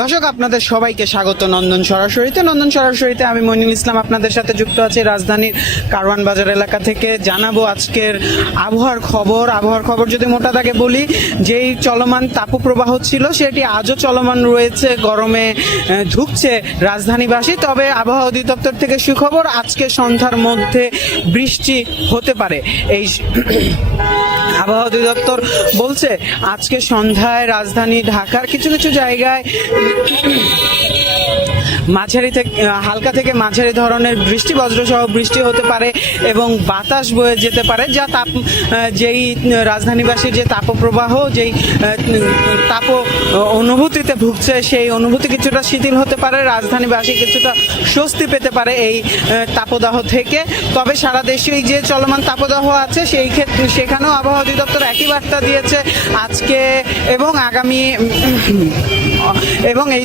দর্শক, আপনাদের সবাইকে স্বাগত নন্দন সরাসরিতে। আমি মইনুল ইসলাম আপনাদের সাথে যুক্ত আছি রাজধানীর কারওয়ান বাজার এলাকা থেকে। জানাবো আজকের আবহাওয়ার খবর যদি মোটা দাগে বলি, যেই চলমান তাপপ্রবাহ ছিল সেটি আজও চলমান রয়েছে। গরমে ধুঁকছে রাজধানীবাসী। তবে আবহাওয়া অধিদপ্তর থেকে সুখবর, আজকে সন্ধ্যার মধ্যে বৃষ্টি হতে পারে। এই আবহাওয়া অধিদপ্তর বলছে আজকে সন্ধ্যায় রাজধানী ঢাকার কিছু কিছু জায়গায় মাঝারি থেকে হালকা থেকে মাঝারি ধরনের বৃষ্টি, বজ্রসহ বৃষ্টি হতে পারে এবং বাতাস বয়ে যেতে পারে, যা যেই রাজধানীবাসীর যে তাপপ্রবাহ, যেই তাপ অনুভূতিতে ভুগছে, সেই অনুভূতি কিছুটা শিথিল হতে পারে। রাজধানীবাসী কিছুটা স্বস্তি পেতে পারে এই তাপদাহ থেকে। তবে সারা দেশেই যে চলমান তাপদাহ আছে সেই ক্ষেত্রে সেখানেও আবহাওয়া অধিদপ্তর একই বার্তা দিয়েছে। আজকে এবং আগামী এবং এই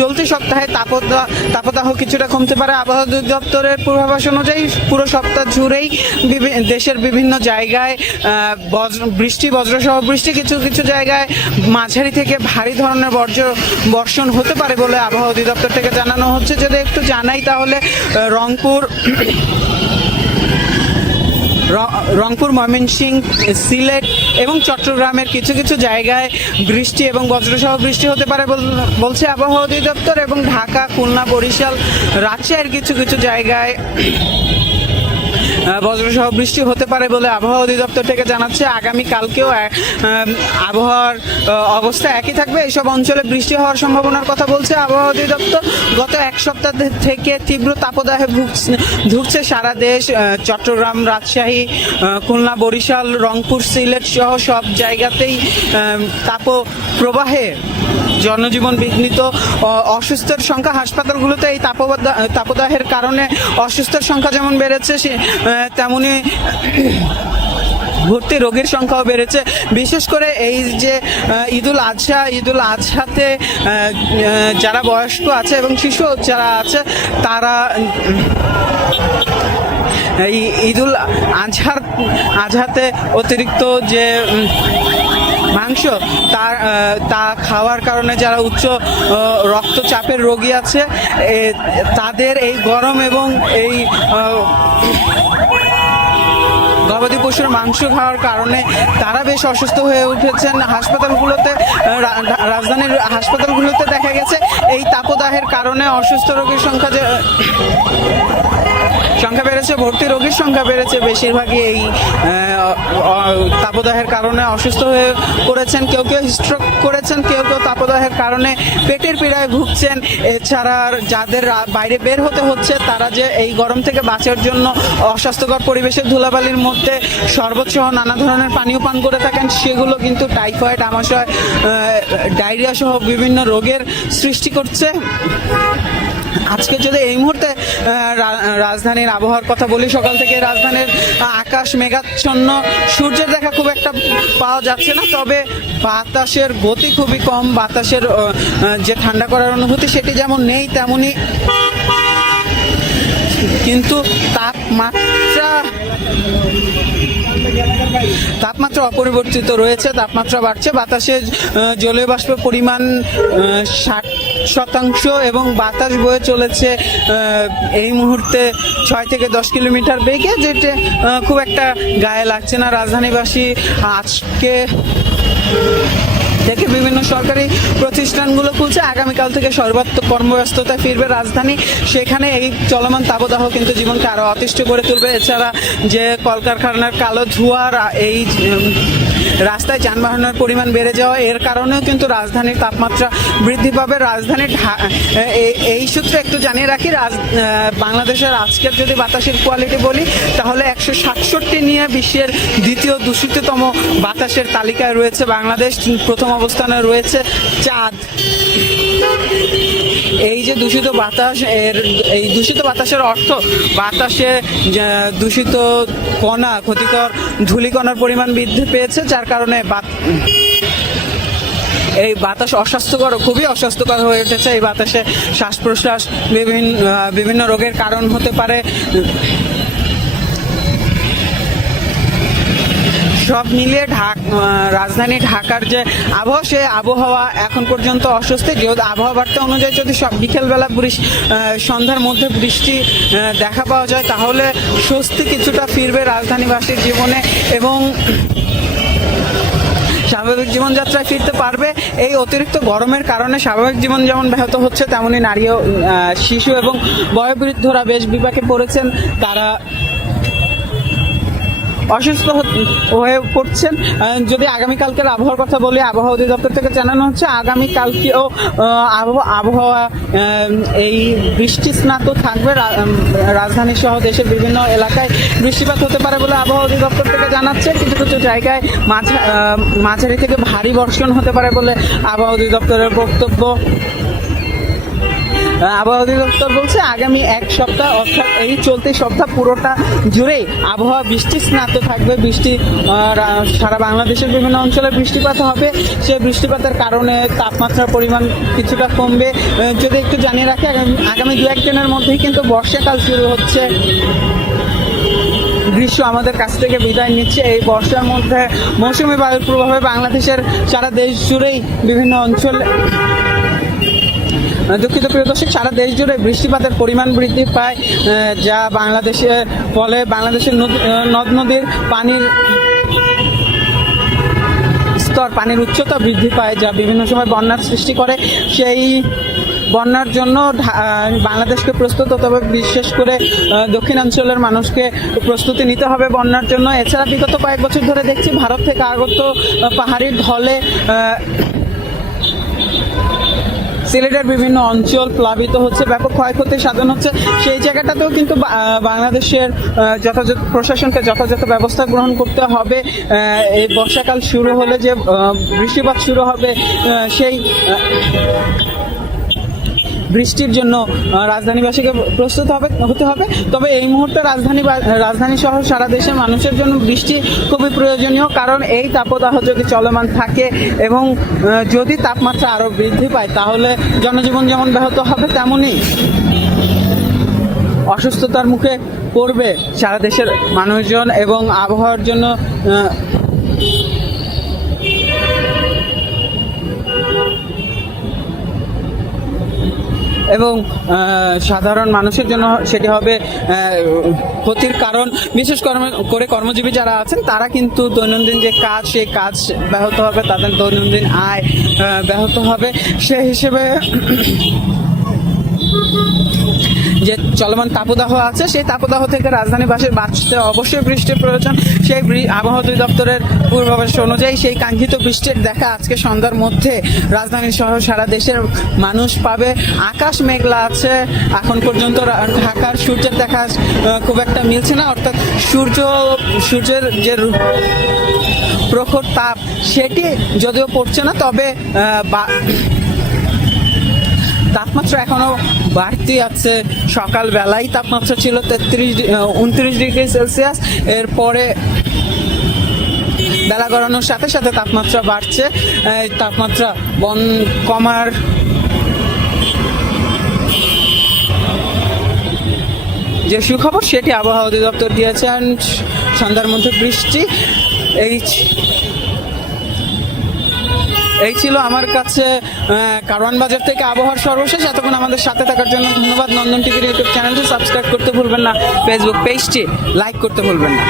চলতি সপ্তাহে তাপদাহ কিছুটা কমতে পারে। আবহাওয়া অধিদপ্তরের পূর্বাভাস অনুযায়ী পুরো সপ্তাহ জুড়েই দেশের বিভিন্ন জায়গায় বৃষ্টি, বজ্রসহ বৃষ্টি, কিছু কিছু জায়গায় মাঝারি থেকে ভারী ধরনের বর্ষণ হতে পারে বলে আবহাওয়া অধিদপ্তর থেকে জানানো হচ্ছে। যদি একটু জানাই তাহলে রংপুর, ময়মনসিংহ, সিলেট এবং চট্টগ্রামের কিছু কিছু জায়গায় বৃষ্টি এবং বজ্রসহ বৃষ্টি হতে পারে বলছে আবহাওয়া অধিদপ্তর। এবং ঢাকা, খুলনা, বরিশাল, রাজশাহীর কিছু কিছু জায়গায় বজ্রসহ বৃষ্টি হতে পারে বলে আবহাওয়া অধিদপ্তর থেকে জানাচ্ছে। আগামীকালকেও আবহাওয়ার অবস্থা একই থাকবে। এইসব অঞ্চলে বৃষ্টি হওয়ার সম্ভাবনার কথা বলছে আবহাওয়া অধিদপ্তর। গত এক সপ্তাহ থেকে তীব্র তাপদাহে ধুঁকছে সারা দেশ। চট্টগ্রাম, রাজশাহী, খুলনা, বরিশাল, রংপুর, সিলেট সহ সব জায়গাতেই তাপপ্রবাহে জনজীবন বিঘ্নিত। অসুস্থের সংখ্যা হাসপাতালগুলোতে এই তাপদাহের কারণে অসুস্থের সংখ্যা যেমন বেড়েছে, তেমনি ভর্তি রোগীর সংখ্যাও বেড়েছে। বিশেষ করে এই যে ঈদুল আজহাতে যারা বয়স্ক আছে এবং শিশু যারা আছে, তারা এই ঈদুল আজহাতে অতিরিক্ত যে মাংস তা খাওয়ার কারণে যারা উচ্চ রক্তচাপের রোগী আছে, তাদের এই গরম এবং এই গবাদি পশুর মাংস খাওয়ার কারণে তারা বেশ অসুস্থ হয়ে উঠেছেন। রাজধানীর হাসপাতালগুলোতে দেখা গেছে এই তাপদাহের কারণে অসুস্থ রোগীর সংখ্যা বেড়েছে, ভর্তি রোগীর সংখ্যা বেড়েছে। বেশিরভাগই এই তাপদাহের কারণে অসুস্থ হয়ে পড়েছেন। কেউ কেউ স্ট্রোক করেছেন, কেউ কেউ তাপদাহের কারণে পেটের পীড়ায় ভুগছেন। এছাড়া যাদের বাইরে বের হতে হচ্ছে, তারা যে এই গরম থেকে বাঁচার জন্য অস্বাস্থ্যকর পরিবেশের ধুলাবালির মধ্যে শরবত সহ নানা ধরনের পানীয় পান করে থাকেন, সেগুলো কিন্তু টাইফয়েড, আমাশয়, ডায়রিয়া সহ বিভিন্ন রোগের সৃষ্টি করছে। আজকে যদি এই মুহূর্তে রাজধানীর আবহাওয়ার কথা বলি, সকাল থেকে রাজধানীর আকাশ মেঘাচ্ছন্ন, সূর্যের দেখা খুব একটা পাওয়া যাচ্ছে না। তবে বাতাসের গতি খুবই কম। বাতাসের যে ঠান্ডা করার অনুভূতি সেটি যেমন নেই, তেমনি কিন্তু তাপমাত্রা অপরিবর্তিত রয়েছে। তাপমাত্রা বাড়ছে। বাতাসে জলীয় বাষ্পের পরিমাণ 60% এবং বাতাস বয়ে চলেছে এই মুহূর্তে 6 থেকে 10 কিলোমিটার বেগে, যেটা খুব একটা গায়ে লাগছে না। রাজধানীবাসী আজকে থেকে বিভিন্ন সরকারি প্রতিষ্ঠানগুলো খুলছে। আগামীকাল থেকে সর্বাত্মক কর্মব্যস্ততায় ফিরবে রাজধানী। সেখানে এই চলমান তাপদাহ কিন্তু জীবনকে আরো অতিষ্ঠ করে তুলবে। এছাড়া যে কলকারখানার কালো ধোঁয়ার এই রাস্তায় যানবাহনের পরিমাণ বেড়ে যাওয়া, এর কারণেও কিন্তু রাজধানীর তাপমাত্রা বৃদ্ধি পাবে। রাজধানীর এই সূত্রে একটু জানিয়ে রাখি, বাংলাদেশের আজকের যদি বাতাসের কোয়ালিটি বলি, তাহলে 167 নিয়ে বিশ্বের দ্বিতীয় দূষিততম বাতাসের তালিকায় রয়েছে বাংলাদেশ। প্রথম অবস্থানে রয়েছে চাঁদ। এই যে দূষিত বাতাস, এই দূষিত বাতাসের অর্থ বাতাসে দূষিত কণা, ক্ষতিকর ধূলিকণার পরিমাণ বৃদ্ধি পেয়েছে, যার কারণে এই বাতাস খুবই অস্বাস্থ্যকর হয়ে উঠেছে। এই বাতাসে শ্বাস প্রশ্বাস বিভিন্ন রোগের কারণ হতে পারে। সব মিলিয়ে রাজধানী ঢাকার যে আবহাওয়া, সেই আবহাওয়া এখন পর্যন্ত অস্বস্তি। যেহেতু আবহাওয়া বার্তা অনুযায়ী যদি সব বিকেলবেলা সন্ধ্যার মধ্যে বৃষ্টি দেখা পাওয়া যায়, তাহলে স্বস্তি কিছুটা ফিরবে রাজধানীবাসীর জীবনে এবং স্বাভাবিক জীবনযাত্রায় ফিরতে পারবে। এই অতিরিক্ত গরমের কারণে স্বাভাবিক জীবন যেমন ব্যাহত হচ্ছে, তেমনি নারী ও শিশু এবং বয়োবৃদ্ধরা বেশ বিপাকে পড়েছেন। তারা অসুস্থ হয়ে পড়ছেন। যদি আগামীকালকের আবহাওয়ার কথা বলি, আবহাওয়া অধিদপ্তর থেকে জানানো হচ্ছে আগামীকালকেও আবহাওয়া এই বৃষ্টি স্নাত থাকবে। রাজধানী সহ দেশের বিভিন্ন এলাকায় বৃষ্টিপাত হতে পারে বলে আবহাওয়া অধিদপ্তর থেকে জানাচ্ছে। কিছু কিছু জায়গায় মাঝারি থেকে ভারী বর্ষণ হতে পারে বলে আবহাওয়া অধিদপ্তরের বক্তব্য। আবহাওয়া অধিদপ্তর বলছে আগামী এক সপ্তাহ, অর্থাৎ এই চলতি সপ্তাহ পুরোটা জুড়েই আবহাওয়া বৃষ্টি স্নাত থাকবে। বৃষ্টি সারা বাংলাদেশের বিভিন্ন অঞ্চলে বৃষ্টিপাত হবে। সেই বৃষ্টিপাতের কারণে তাপমাত্রার পরিমাণ কিছুটা কমবে। যদি একটু জানিয়ে রাখি, আগামী দু এক দিনের মধ্যেই কিন্তু বর্ষাকাল শুরু হচ্ছে। গ্রীষ্ম আমাদের কাছ থেকে বিদায় নিচ্ছে। এই বর্ষার মধ্যে মৌসুমী বায়ুর প্রভাবে বাংলাদেশের সারা দেশ জুড়েই বিভিন্ন অঞ্চলে, দুঃখিত প্রিয় দর্শক, সারা দেশ জুড়ে বৃষ্টিপাতের পরিমাণ বৃদ্ধি পায়, যা বাংলাদেশের ফলে বাংলাদেশের নদ নদীর পানির উচ্চতা বৃদ্ধি পায়, যা বিভিন্ন সময় বন্যার সৃষ্টি করে। সেই বন্যার জন্য বাংলাদেশকে প্রস্তুত হতে হবে, বিশেষ করে দক্ষিণাঞ্চলের মানুষকে প্রস্তুতি নিতে হবে বন্যার জন্য। এছাড়া বিগত কয়েক বছর ধরে দেখছি ভারত থেকে আগত পাহাড়ি ঢলে সিলেটের বিভিন্ন অঞ্চল প্লাবিত হচ্ছে, ব্যাপক ক্ষয়ক্ষতি সাধন হচ্ছে। সেই জায়গাটাতেও কিন্তু বাংলাদেশের যথাযথ প্রশাসনকে যথাযথ ব্যবস্থা গ্রহণ করতে হবে। এই বর্ষাকাল শুরু হলে যে বৃষ্টিপাত শুরু হবে, সেই বৃষ্টির জন্য রাজধানীবাসীকে প্রস্তুত হতে হবে। তবে এই মুহূর্তে রাজধানী সহ সারা দেশের মানুষের জন্য বৃষ্টি খুবই প্রয়োজনীয়, কারণ এই তাপদাহ যদি চলমান থাকে এবং যদি তাপমাত্রা আরও বৃদ্ধি পায়, তাহলে জনজীবন যেমন ব্যাহত হবে, তেমনই অসুস্থতার মুখে পড়বে সারা দেশের মানুষজন। এবং আবহাওয়ার জন্য এবং সাধারণ মানুষের জন্য সেটি হবে ক্ষতির কারণ। বিশেষ করে কর্মজীবী যারা আছেন, তারা কিন্তু দৈনন্দিন যে কাজ, সেই কাজ ব্যাহত হবে, তাদের দৈনন্দিন আয় ব্যাহত হবে। সেই হিসেবে যে চলমান তাপদাহ আছে, সেই তাপদাহ থেকে রাজধানীবাসীর বাঁচতে অবশ্যই বৃষ্টির প্রয়োজন। সেই আবহাওয়া অধিদপ্তরের পূর্বাভাস অনুযায়ী সেই কাঙ্ক্ষিত বৃষ্টির দেখা আজকে সন্ধ্যার মধ্যে রাজধানী সহ সারা দেশের মানুষ পাবে। আকাশ মেঘলা আছে, এখন পর্যন্ত ঢাকার সূর্যের দেখা খুব একটা মিলছে না, অর্থাৎ সূর্যের যে প্রখর তাপ সেটি যদিও পড়ছে না, তবে তাপমাত্রা এখনো বাড়তি আছে। সকালবেলায় তাপমাত্রা ছিল 29 ডিগ্রি সেলসিয়াস, এরপরে বেলা গড়ানোর সাথে সাথে তাপমাত্রা বাড়ছে। তাপমাত্রা কমার যে সুখবর, সেটি আবহাওয়া অধিদপ্তর দিয়েছেন। সন্ধ্যার মধ্যে বৃষ্টি, এই ছিল আমার কাছে কারওয়ান বাজার থেকে আবহাওয়ার সর্বশেষ। এতক্ষণ আমাদের সাথে থাকার জন্য ধন্যবাদ। নন্দন টিভির ইউটিউব চ্যানেলটি সাবস্ক্রাইব করতে ভুলবেন না, ফেসবুক পেজটি লাইক করতে ভুলবেন না।